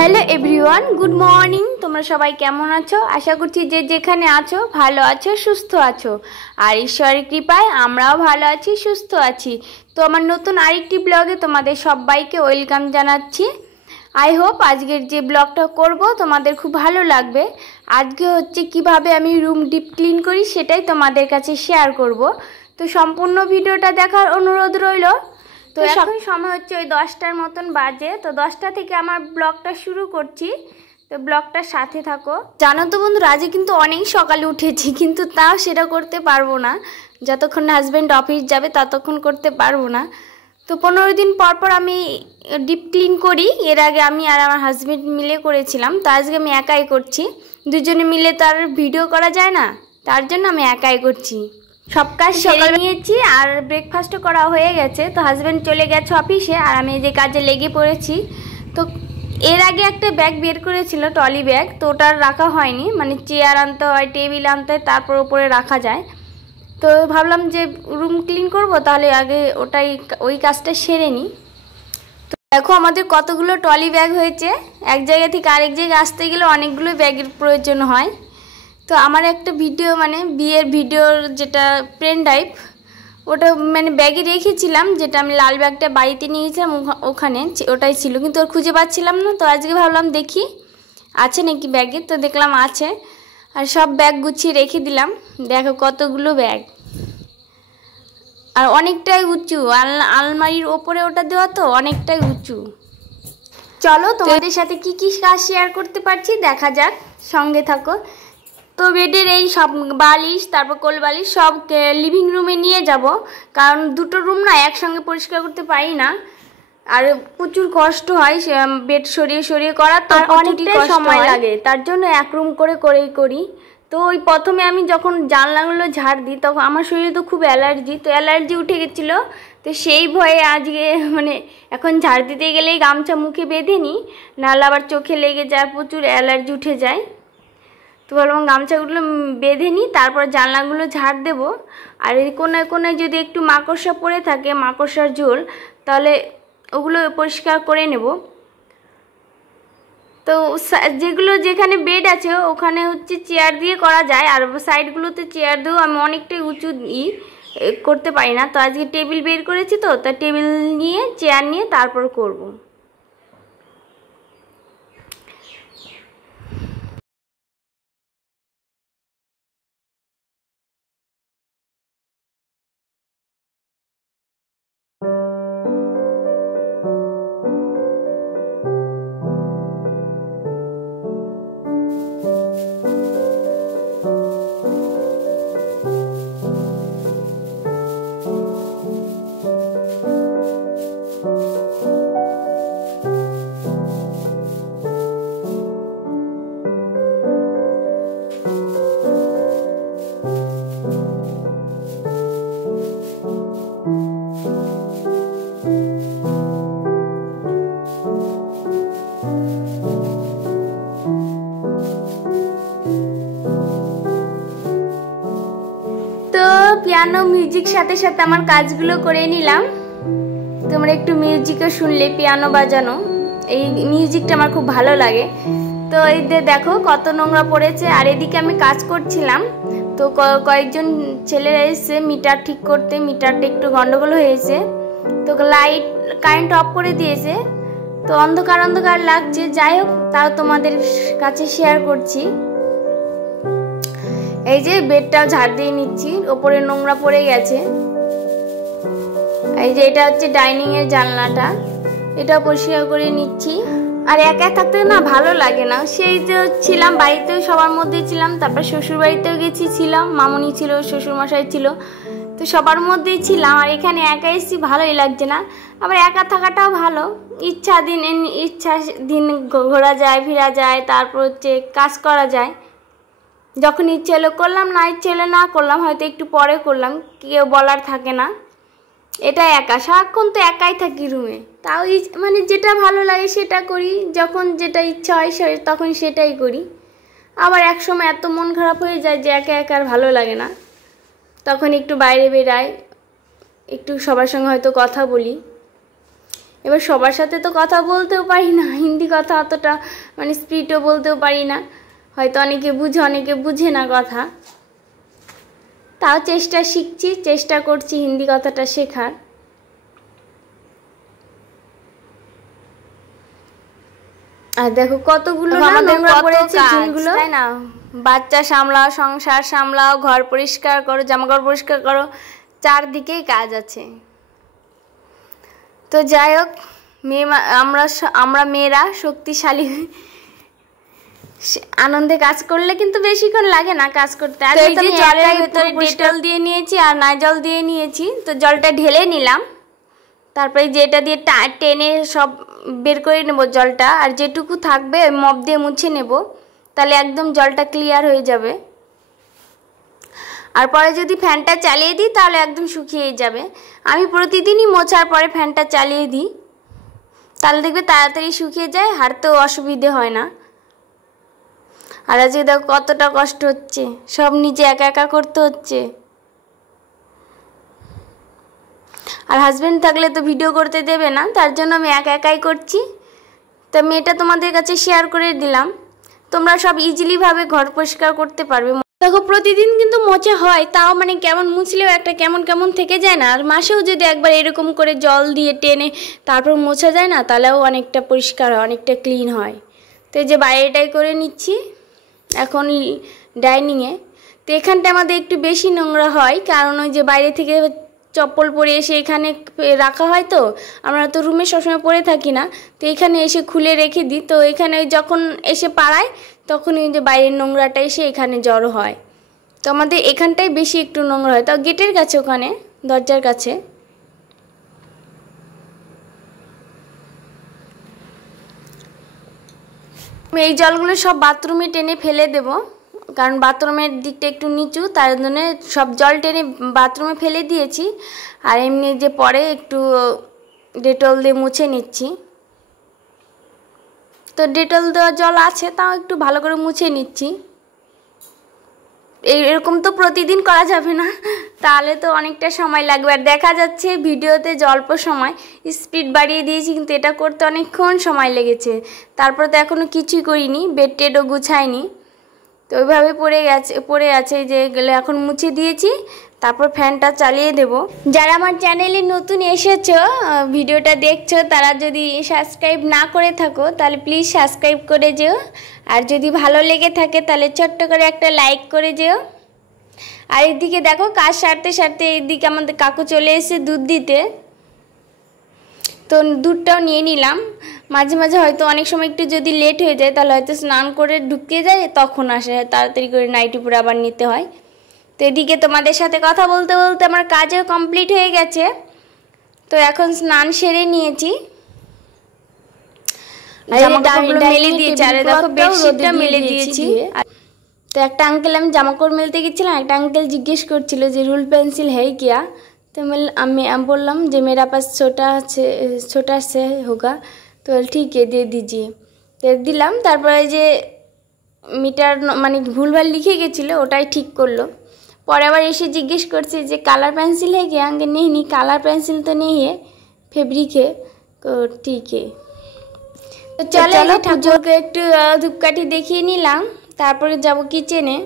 Hello everyone, good morning. তোমরা সবাই কেমন আছো? আশা করছি যে যেখানে আছো ভালো আছো, সুস্থ আছো। আর ঈশ্বরের কৃপায় আমরাও ভালো আছি, সুস্থ আছি। তো আমার নতুন আরেকটি ব্লগে তোমাদের সবাইকে ওয়েলকাম জানাচ্ছি। আই হোপ আজকের যে ব্লগটা করব তোমাদের খুব ভালো লাগবে। আজকে হচ্ছে কিভাবে আমি রুম ডিপ ক্লিন করি সেটাই তোমাদের কাছে শেয়ার করব। তো সম্পূর্ণ ভিডিওটা দেখার অনুরোধ রইল। তো এখন সময় হচ্ছে ওই 10টার মতন বাজে। তো 10টা থেকে আমার ব্লগটা শুরু করছি, তো ব্লগটার সাথে থাকো। জানো তো বন্ধুরা, আজকে কিন্তু অনেক সকালে উঠেছি, কিন্তু তাও সেটা করতে পারবো না। যতক্ষণ হাজব্যান্ড অফিস যাবে ততক্ষণ করতে পারবো না। তো 15 দিন পর পর আমি ডিপ ক্লিন করি। এর আগে আমি আর আমার হাজব্যান্ড মিলে করেছিলাম, তো আজকে আমি একাই করছি। দুজনে মিলে তো আর ভিডিও করা যায় না, তার জন্য আমি একাই করছি। সব কাজ সকালে নিয়েছি আর ব্রেকফাস্টও করা হয়ে গেছে। তো হাজব্যান্ড চলে গেছে অফিসে আর আমি যে কাজে লেগে পড়েছি। তো এর আগে একটা ব্যাগ বের করেছিল, ট্রলি ব্যাগ, তো ওটা রাখা হয়নি। মানে চেয়ার আনতে হয়, টেবিল আনতে হয়, তারপর ওপরে রাখা যায়। তো ভাবলাম যে রুম ক্লিন করব, তাহলে আগে ওই কাজটা সেরে নিই। তো দেখো আমাদের কতগুলো ট্রলি ব্যাগ হয়েছে। এক জায়গা থেকে আরেক জায়গায় আসতে গেলে অনেকগুলো ব্যাগের প্রয়োজন হয়। তো আমার একটা ভিডিও, মানে বিয়ের ভিডিওর যেটা পেন ড্রাইভ, ওটা মানে ব্যাগে রেখেছিলাম, যেটা আমি লাল ব্যাগটা বাড়িতে নিয়েছিলাম, ওখানে ওটাই ছিল, কিন্তু ওর খুঁজে পাচ্ছিলাম না। তো আজকে ভাবলাম দেখি আছে নাকি ব্যাগে। তো দেখলাম আছে, আর সব ব্যাগ গুছিয়ে রেখে দিলাম। দেখো কতগুলো ব্যাগ, আর অনেকটাই উঁচু। আলমারির ওপরে ওটা দেওয়া, তো অনেকটাই উঁচু। চলো তোমাদের সাথে কি কি কাজ শেয়ার করতে পারছি দেখা যাক, সঙ্গে থাকো। তো বেডের এই সব বালিশ, তারপর কোল বালিশ সব লিভিং রুমে নিয়ে যাব, কারণ দুটো রুম না একসঙ্গে পরিষ্কার করতে পারি না, আর প্রচুর কষ্ট হয় বেড সরিয়ে সরিয়ে করা, তো অনেকটাই সময় লাগে। তার জন্য এক রুম করেই করি। তো ওই প্রথমে আমি যখন জানলাগুলো ঝাড় দিই, তখন আমার শরীরে তো খুব অ্যালার্জি, তো অ্যালার্জি উঠে গেছিলো। তো সেই ভয়ে আজকে মানে এখন ঝাড় দিতে গেলেই গামছা মুখে বেঁধে নিই, নাহলে আবার চোখে লেগে যায়, প্রচুর অ্যালার্জি উঠে যায়। তো বললাম গামছাগুলো বেঁধে নিই, তারপর জানলাগুলো ঝাড় দেবো। আর এই কোনায় কোনায় যদি একটু মাকড়সা পড়ে থাকে, মাকড়সার ঝোল, তাহলে ওগুলো পরিষ্কার করে নেব। তো যেগুলো যেখানে বেড আছে ওখানে হচ্ছে চেয়ার দিয়ে করা যায়, আর সাইডগুলোতে চেয়ার দিয়েও আমি অনেকটাই উঁচু করতে পারি না। তো আজকে টেবিল বের করেছি, তো তা টেবিল নিয়ে চেয়ার নিয়ে তারপর করব। পিয়ানো মিউজিক সাথে সাথে আমার কাজগুলো করে নিলাম। তোমরা একটু মিউজিকও শুনলে, পিয়ানো বাজানো, এই মিউজিকটা আমার খুব ভালো লাগে। তো এই দেখো কত নোংরা পড়েছে। আর এদিকে আমি কাজ করছিলাম, তো কয়েকজন ছেলেরা এসে মিটার ঠিক করতে, মিটারটা একটু গন্ডগোল হয়েছে, তো লাইট কারেন্ট অফ করে দিয়েছে। তো অন্ধকার অন্ধকার লাগছে, যাই হোক তাও তোমাদের কাছে শেয়ার করছি। এই যে বেডটাও ঝাড় দিয়ে নিচ্ছি, ওপরে নোংরা পড়ে গেছে। এই যে এটা হচ্ছে ডাইনিং এর জানলাটা, এটা পরিষ্কার করে নিচ্ছি। আর একা থাকতে না ভালো লাগে না। সেই যে ছিলাম বাড়িতেও, সবার মধ্যেই ছিলাম, তারপর শ্বশুর বাড়িতেও গেছি, ছিলাম, মামুনি ছিল, শ্বশুর মশাই ছিল, তো সবার মধ্যেই ছিলাম। আর এখানে একা এসেছি, ভালোই লাগছে না। আবার একা থাকাটাও ভালো, ইচ্ছা দিন ঘোরা যায়, ফেরা যায়, তারপর হচ্ছে কাজ করা যায়। যখন ইচ্ছে হলো করলাম, না ইচ্ছে হলো না করলাম, হয়তো একটু পরে করলাম, কেউ বলার থাকে না। এটা একা, সারাক্ষণ তো একাই থাকি রুমে, তাও মানে যেটা ভালো লাগে সেটা করি, যখন যেটা ইচ্ছা হয় তখন সেটাই করি। আবার এক সময় এত মন খারাপ হয়ে যায় যে একা একা আর ভালো লাগে না, তখন একটু বাইরে বেরাই, একটু সবার সঙ্গে হয়তো কথা বলি। এবার সবার সাথে তো কথা বলতেও পারি না, হিন্দি কথা অতটা মানে স্পিডও বলতেও পারি না, হয়তো অনেকে বুঝে অনেকে বুঝে না কথা। তাও শিখছি, চেষ্টা করছি হিন্দি কথাটা শেখার। আর দেখো কতগুলো নোংরা পড়েছে ঝুলগুলো, তাই না? বাচ্চা সামলাও, সংসার সামলাও, ঘর পরিষ্কার করো, জামাকাপড় পরিষ্কার করো, চারদিকেই কাজ আছে। তো যাই হোক, আমরা মেয়েরা শক্তিশালী, আনন্দে কাজ করলে কিন্তু বেশিক্ষণ লাগে না কাজ করতে। আর এই যে জলের ভেতরে ডেটল দিয়ে নিয়েছি আর নাইজল দিয়ে নিয়েছি, তো জলটা ঢেলে নিলাম, তারপরে যেটা দিয়ে টেনে সব বের করে নেব জলটা, আর যেটুকু থাকবে ওই মপ দিয়ে মুছে নেব, তাহলে একদম জলটা ক্লিয়ার হয়ে যাবে। আর পরে যদি ফ্যানটা চালিয়ে দিই তাহলে একদম শুকিয়ে যাবে। আমি প্রতিদিনই মোছার পরে ফ্যানটা চালিয়ে দিই, তাহলে দেখবে তাড়াতাড়ি শুকিয়ে যায়, হাঁটতেও অসুবিধে হয় না। আর আজকে দেখো কতটা কষ্ট হচ্ছে, সব নিজে একা একা করতে হচ্ছে। আর হাজব্যান্ড থাকলে তো ভিডিও করতে দেবে না, তার জন্য আমি একা একাই করছি। তো আমি এটা তোমাদের কাছে শেয়ার করে দিলাম, তোমরা সব ইজিলিভাবে ঘর পরিষ্কার করতে পারবে। দেখো প্রতিদিন কিন্তু মোছা হয়, তাও মানে কেমন মুছলেও একটা কেমন কেমন থেকে যায় না। আর মাসেও যদি একবার এরকম করে জল দিয়ে টেনে তারপর মোছা যায় না, তাহলেও অনেকটা পরিষ্কার হয়, অনেকটা ক্লিন হয়। তো এই যে বাইরেটাই করে নিচ্ছি এখন ডাইনিংয়ে। তো এখানটা আমাদের একটু বেশি নোংরা হয়, কারণ ওই যে বাইরে থেকে চপ্পল পরে এসে এখানে রাখা হয়, তো আমরা তো রুমে সবসময় পরে থাকি না, তো এখানে এসে খুলে রেখে দিই। তো এখানে যখন এসে পাড়ায় তখন ওই যে বাইরের নোংরাটা এসে এখানে জড়ো হয়, তো আমাদের এখানটাই বেশি একটু নোংরা হয়, তাও গেটের কাছে, ওখানে দরজার কাছে। এই জলগুলো সব বাথরুমে টেনে ফেলে দেব, কারণ বাথরুমের দিকটা একটু নিচু, তার জন্য সব জল টেনে বাথরুমে ফেলে দিয়েছি। আর এমনি যে পরে একটু ডেটল দিয়ে মুছে নিচ্ছি। তো ডেটল দেওয়া জল আছে, তাও একটু ভালো করে মুছে নিচ্ছি। এরকম তো প্রতিদিন করা যাবে না, তাহলে তো অনেকটা সময় লাগবে। আর দেখা যাচ্ছে ভিডিওতে যে অল্প সময়, স্পিড বাড়িয়ে দিয়েছি, কিন্তু এটা করতে অনেকক্ষণ সময় লেগেছে। তারপর তো এখনও কিছুই করিনি, বেড টেডও গুছাইনি, তো ওইভাবে পড়ে আছে যে এগুলো এখন মুছে দিয়েছি, তারপর ফ্যানটা চালিয়ে দেব। যারা আমার চ্যানেলে নতুন এসেছো, ভিডিওটা দেখছো, তারা যদি সাবস্ক্রাইব না করে থাকো তাহলে প্লিজ সাবস্ক্রাইব করে যেও। আর যদি ভালো লেগে থাকে তাহলে ছোট্ট করে একটা লাইক করে যেও। আর এদিকে দেখো কাজ সারতে সারতে এইদিকে আমাদের কাকু চলে এসে দুধ দিতে, তো দুধটাও নিয়ে নিলাম। মাঝে মাঝে হয়তো অনেক সময় একটু যদি লেট হয়ে যায়, তাহলে হয়তো স্নান করে ঢুকে যায়, তখন আসে, তাড়াতাড়ি করে নাইটি পরে আবার নিতে হয়। তো এদিকে তোমাদের সাথে কথা বলতে বলতে আমার কাজও কমপ্লিট হয়ে গেছে। তো এখন স্নান সেরে নিয়েছি, মেলে দিয়েছি, আর দেখো বেডশিটটা মেলে দিয়েছি। তো একটা আঙ্কেল, আমি জামাকাপড় মেলতে গেছিলাম, একটা আঙ্কেল জিজ্ঞেস করছিল যে রুল পেন্সিল है क्या, तो আমি বললাম যে मेरा पास छोटा से होगा, तो ठीक है दे दीजिए। তো দিলাম, তারপরে যে মিটার মানে ভুলভাল লিখে গেছিলো, ওটাই ঠিক করলো। পরে আবার এসে জিজ্ঞেস করছে যে কালার পেন্সিল है क्या, আঙ্কে नहीं কালার পেন্সিল তো नहीं है, फैब्रिक है, तो ठीक है। তো চলো ঠাকুরকে একটু ধূপকাঠি দেখিয়ে নিলাম, তারপরে যাব কিচেনে।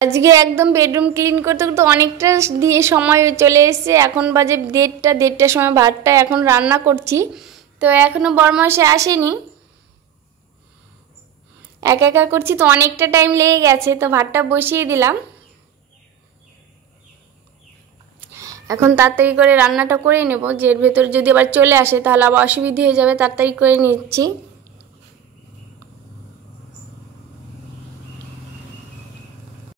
আজকে একদম বেডরুম ক্লিন করতে করতে অনেকটা দিয়ে সময় চলে এসেছে। এখন বাজে দেড়টার সময় ভাতটা এখন রান্না করছি, তো এখনও বরমাসে আসেনি, একা একা করছি, তো অনেকটা টাইম লেগে গেছে। তো ভাতটা বসিয়ে দিলাম, এখন তাড়াতাড়ি করে রান্নাটা করে নেব, যে এর ভেতর যদি আবার চলে আসে তাহলে আবার অসুবিধা হয়ে যাবে, তাড়াতাড়ি করে নিচ্ছি।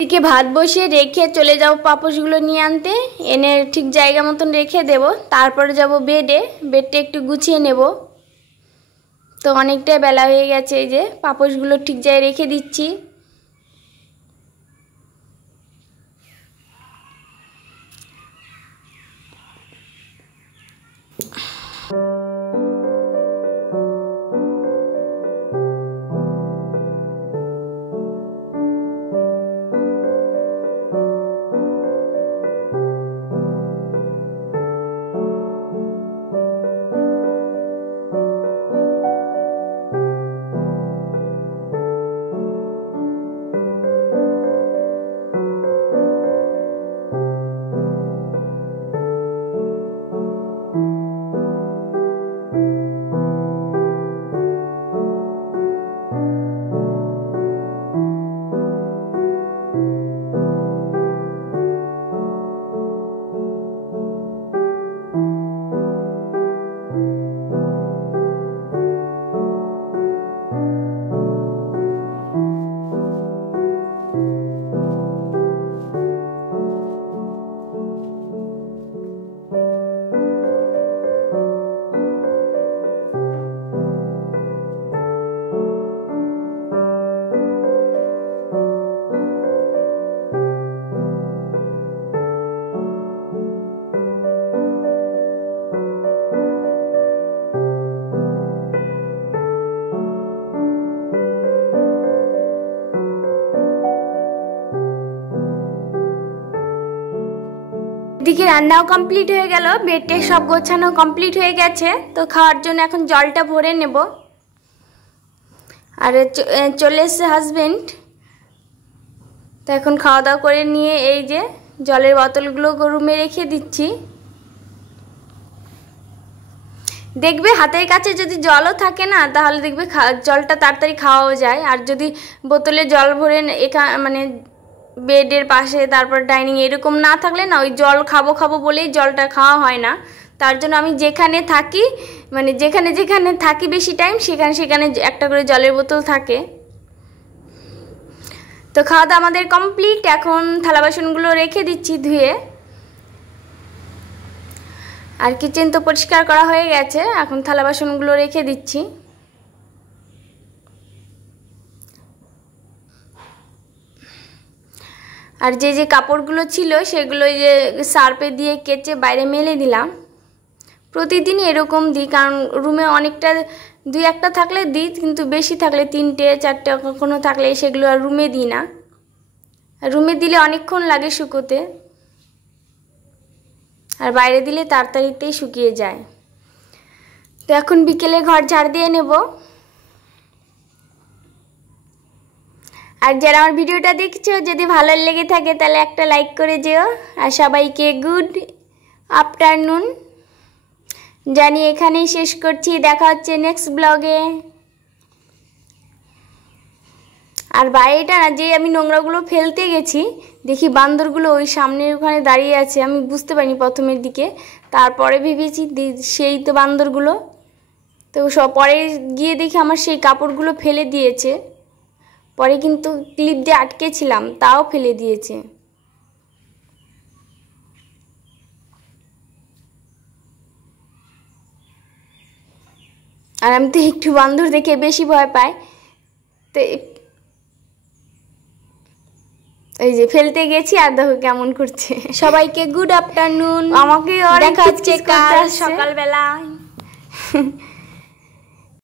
এদিকে ভাত বসিয়ে রেখে চলে যাব পাপোশগুলো নিয়ে আনতে, এনে ঠিক জায়গা মতন রেখে দেব, তারপরে যাব বেডটা একটু গুছিয়ে নেব। তো অনেকটাই বেলা হয়ে গেছে, এই যে পাপোশগুলো ঠিক জায়গায় রেখে দিচ্ছি। দিকে রান্নাও কমপ্লিট হয়ে গেল, বেডে সব গোছানো কমপ্লিট হয়ে গেছে। তো খাওয়ার জন্য এখন জলটা ভরে নেব। আর চলে এসছে হাজবেন্ড। তো এখন খাওয়া দাওয়া করে নিয়ে এই যে জলের বোতলগুলো রুমে রেখে দিচ্ছি। দেখবে হাতের কাছে যদি জলও থাকে না, তাহলে দেখবে জলটা তাড়াতাড়ি খাওয়াও যায়। আর যদি বোতলে জল ভরে মানে বেডের পাশে তারপর ডাইনিং এরকম না থাকলে না, ওই জল খাবো খাবো বলেই জলটা খাওয়া হয় না। তার জন্য আমি যেখানে থাকি, মানে যেখানে যেখানে থাকি বেশি টাইম, সেখানে সেখানে একটা করে জলের বোতল থাকে। তো খাওয়া দাওয়া আমাদের কমপ্লিট। এখন থালা বাসনগুলো রেখে দিচ্ছি ধুয়ে। আর কিচেন তো পরিষ্কার করা হয়ে গেছে, এখন থালা বাসনগুলো রেখে দিচ্ছি। আর যে যে কাপড়গুলো ছিল সেগুলো যে সার্ফে দিয়ে কেচে বাইরে মেলে দিলাম। প্রতিদিনই এরকম দিই, কারণ রুমে অনেকটা 2-1টা থাকলে দিই, কিন্তু বেশি থাকলে 3-4টা কখনো থাকলে সেগুলো আর রুমে দিই না। রুমে দিলে অনেকক্ষণ লাগে শুকোতে, আর বাইরে দিলে তাড়াতাড়িতেই শুকিয়ে যায়। তো এখন বিকেলে ঘর ঝাড় দিয়ে নেব। আর যারা আমার ভিডিওটা দেখছো, যদি ভালো লেগে থাকে তাহলে একটা লাইক করে যেও। আর সবাইকে গুড আফটারনুন জানিয়ে এখানেই শেষ করছি। দেখা হচ্ছে নেক্সট ব্লগে। আর বাইরেটা না, যে আমি নোংরাগুলো ফেলতে গেছি, দেখি বান্দরগুলো ওই সামনের ওখানে দাঁড়িয়ে আছে। আমি বুঝতে পারিনি প্রথমের দিকে, তারপরে ভেবেছি সেই তো বান্দরগুলো। তো সব পরে গিয়ে দেখি আমার সেই কাপড়গুলো ফেলে দিয়েছে। পরে কিন্তু ক্লিপ দিয়ে আটকেছিলাম, তাও ফেলে দিয়েছে। আর আমি তো একটু বান্দর দেখে বেশি ভয় পাই, তো এই যে ফেলতে গেছি আর দেখো কেমন করছে। সবাইকে গুড আফটারনুন। আমাকে দেখা হচ্ছে কাল সকালবেলা।